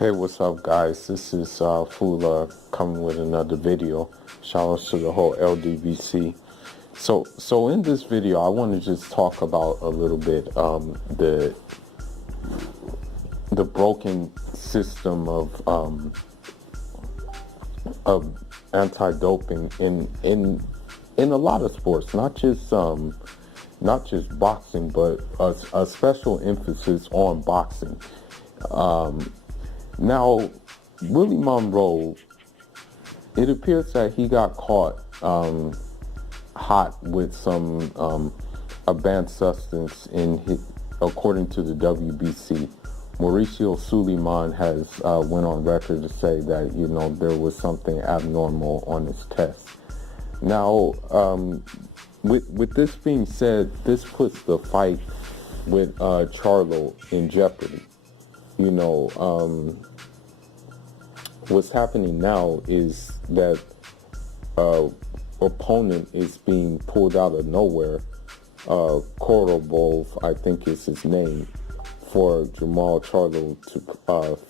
Hey, what's up, guys? This is Fula coming with another video. Shout out to the whole LDBC. So in this video, I want to just talk about a little bit the broken system of anti-doping in a lot of sports, not just boxing, but a special emphasis on boxing. Now, Willie Monroe, it appears that he got caught hot with a banned substance according to the WBC. Mauricio Suleiman has went on record to say that, there was something abnormal on his test. Now, with this being said, this puts the fight with Charlo in jeopardy. What's happening now is that opponent is being pulled out of nowhere. Korobov, I think is his name, for Jamal Charlo to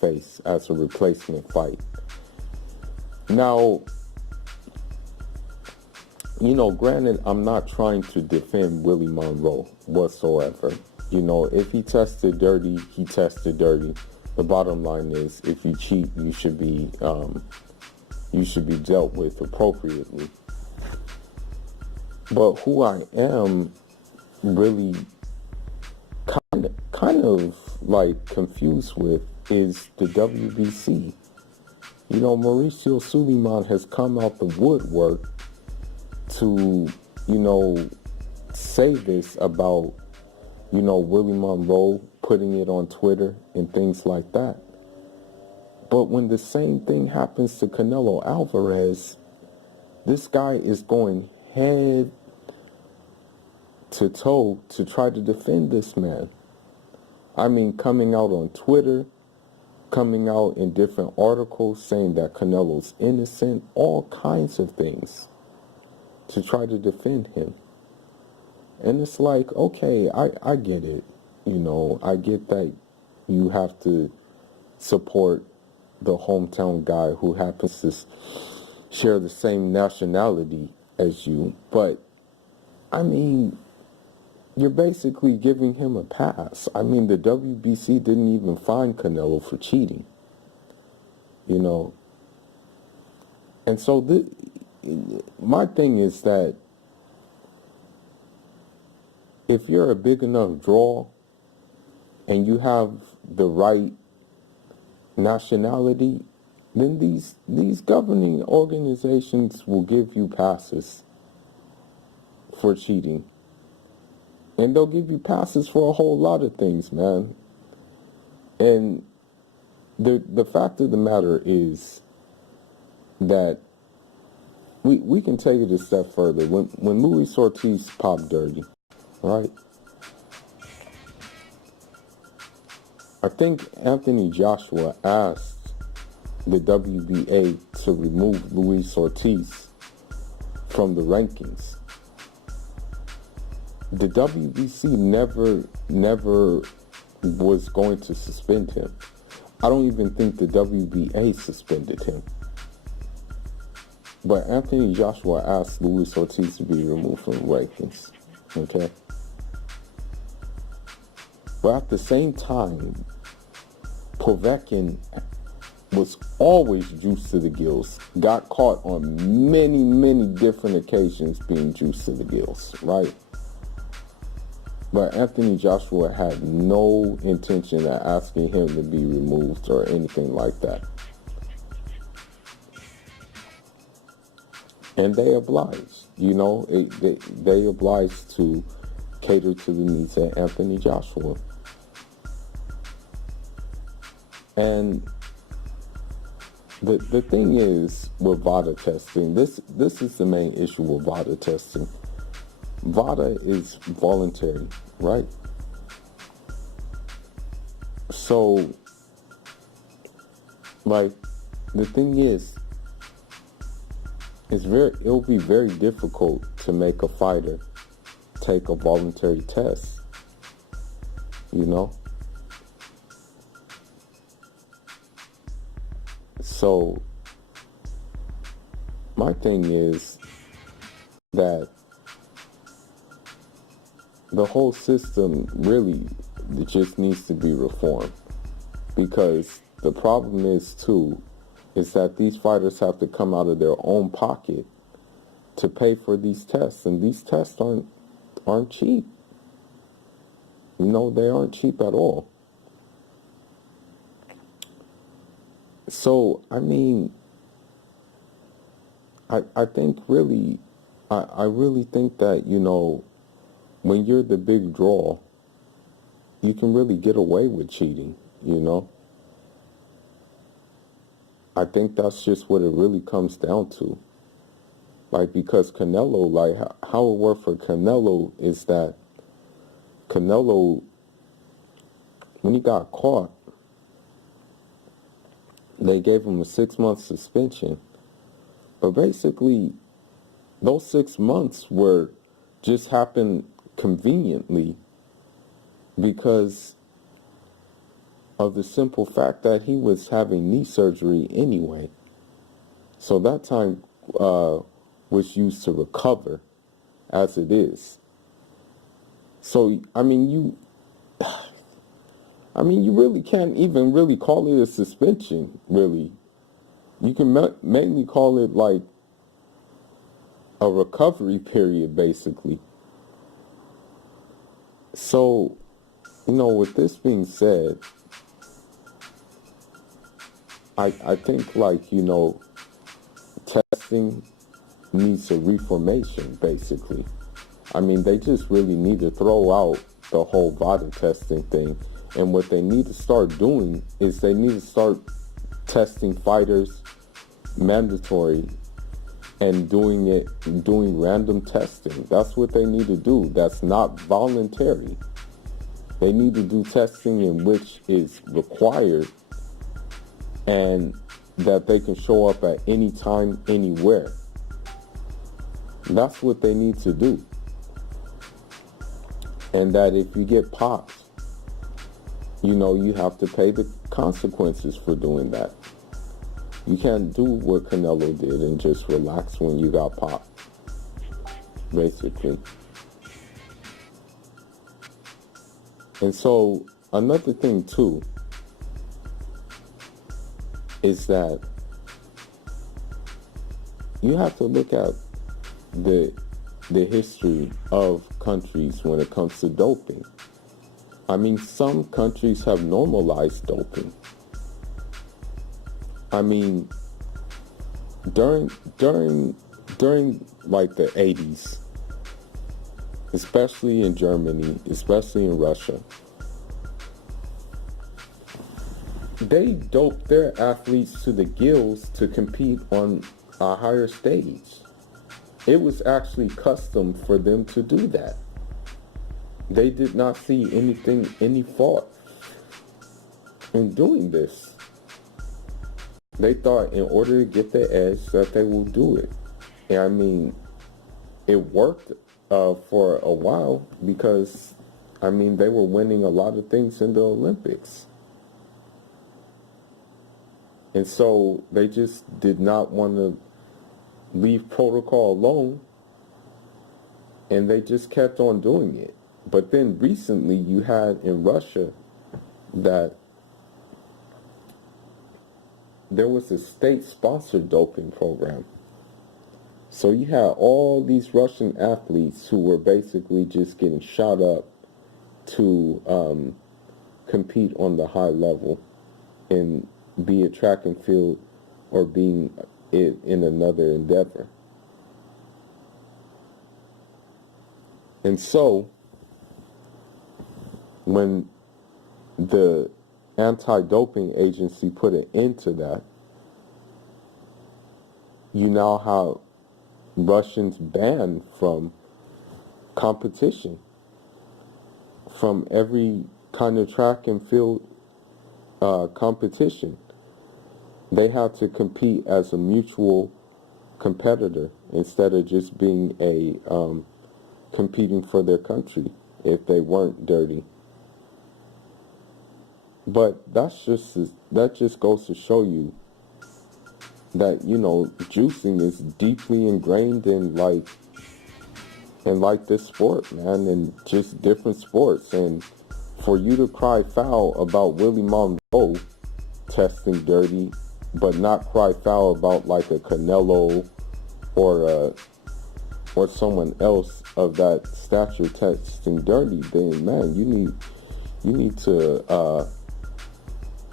face as a replacement fight. Now, granted, I'm not trying to defend Willie Monroe whatsoever. If he tested dirty, he tested dirty. The bottom line is, if you cheat, you should be dealt with appropriately. But who I am really kind of like confused with is the WBC. Mauricio Suleiman has come out the woodwork to, say this about, Willie Monroe, putting it on Twitter and things like that. But when the same thing happens to Canelo Alvarez, this guy is going head to toe to try to defend this man. I mean, coming out on Twitter, coming out in different articles saying that Canelo's innocent, all kinds of things to try to defend him. And it's like, okay, I get it. I get that you have to support the hometown guy who happens to share the same nationality as you. But, I mean, you're basically giving him a pass. I mean, the WBC didn't even fine Canelo for cheating. And so my thing is that if you're a big enough draw and you have the right nationality, then these governing organizations will give you passes for cheating. And they'll give you passes for a whole lot of things, man. And the fact of the matter is that we can take it a step further. When Luis Ortiz popped dirty, right? I think Anthony Joshua asked the WBA to remove Luis Ortiz from the rankings. The WBC never was going to suspend him. I don't even think the WBA suspended him. But Anthony Joshua asked Luis Ortiz to be removed from the rankings. Okay? But at the same time, Povetkin was always juiced to the gills. Got caught on many, many different occasions being juiced to the gills, right? But Anthony Joshua had no intention of asking him to be removed or anything like that. And they obliged, they obliged to cater to the needs of Anthony Joshua. And the thing is with VADA testing, this is the main issue with VADA testing. VADA is voluntary, right? So, like, the thing is, it'll be very difficult to make a fighter take a voluntary test, So my thing is that the whole system really just needs to be reformed, because the problem is too is that these fighters have to come out of their own pocket to pay for these tests, and these tests aren't cheap. No, they aren't cheap at all. So I mean, I think really, I really think that, you know, when you're the big draw, you can really get away with cheating, you know? I think that's just what it really comes down to. Like, because Canelo, like, how it worked for Canelo is that Canelo, when he got caught, they gave him a 6-month suspension. But basically, those 6 months were just happened conveniently because of the simple fact that he was having knee surgery anyway. So that time was used to recover as it is. So, I mean, you really can't even really call it a suspension, really. You can mainly call it like a recovery period, basically. So, you know, with this being said, I think, like, you know, testing needs a reformation, basically. I mean, they just really need to throw out the whole VADA testing thing. And what they need to start doing is they need to start testing fighters mandatory and doing random testing. That's what they need to do. That's not voluntary. They need to do testing in which is required and that they can show up at any time, anywhere. That's what they need to do. And that if you get popped, you know, you have to pay the consequences for doing that. You can't do what Canelo did and just relax when you got popped, basically. And so another thing too is that you have to look at the history of countries when it comes to doping. I mean, some countries have normalized doping. I mean, during like the 80s, especially in Germany, especially in Russia, they doped their athletes to the gills to compete on a higher stage. It was actually custom for them to do that. They did not see any fault in doing this. They thought in order to get the edge that they will do it. And I mean, it worked for a while because, I mean, they were winning a lot of things in the Olympics. And so they just did not want to leave protocol alone, and they just kept on doing it. But then recently you had in Russia that there was a state-sponsored doping program. So you had all these Russian athletes who were basically just getting shot up to compete on the high level and be a track and field or being in another endeavor. And so when the anti-doping agency put an end to that, you now have Russians banned from competition, from every kind of track and field competition. They have to compete as a mutual competitor instead of just being competing for their country if they weren't dirty. But that just goes to show you that, you know, juicing is deeply ingrained in this sport, man, and just different sports. And for you to cry foul about Willie Monroe testing dirty, but not cry foul about like a Canelo or someone else of that stature testing dirty, then man, you need to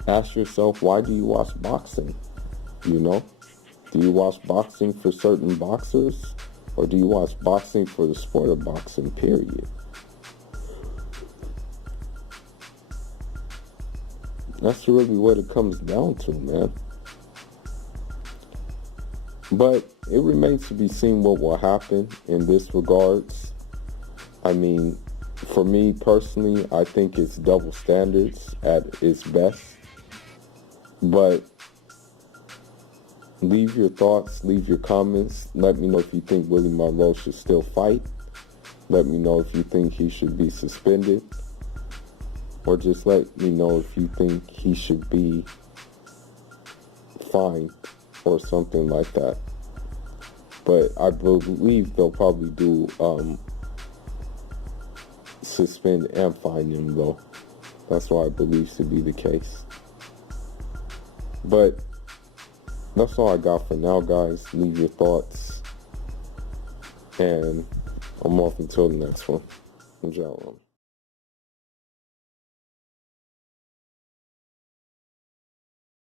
ask yourself, why do you watch boxing? You know, do you watch boxing for certain boxers, or do you watch boxing for the sport of boxing, period? That's really what it comes down to, man. But it remains to be seen what will happen in this regards. I mean, for me personally, I think it's double standards at its best. But leave your thoughts, leave your comments. Let me know if you think Willie Monroe should still fight. Let me know if you think he should be suspended. Or just let me know if you think he should be fined or something like that. But I believe they'll probably do suspend and fine him, though. That's what I believe to be the case. But that's all I got for now, guys. Leave your thoughts. And I'm off until the next one. Enjoy.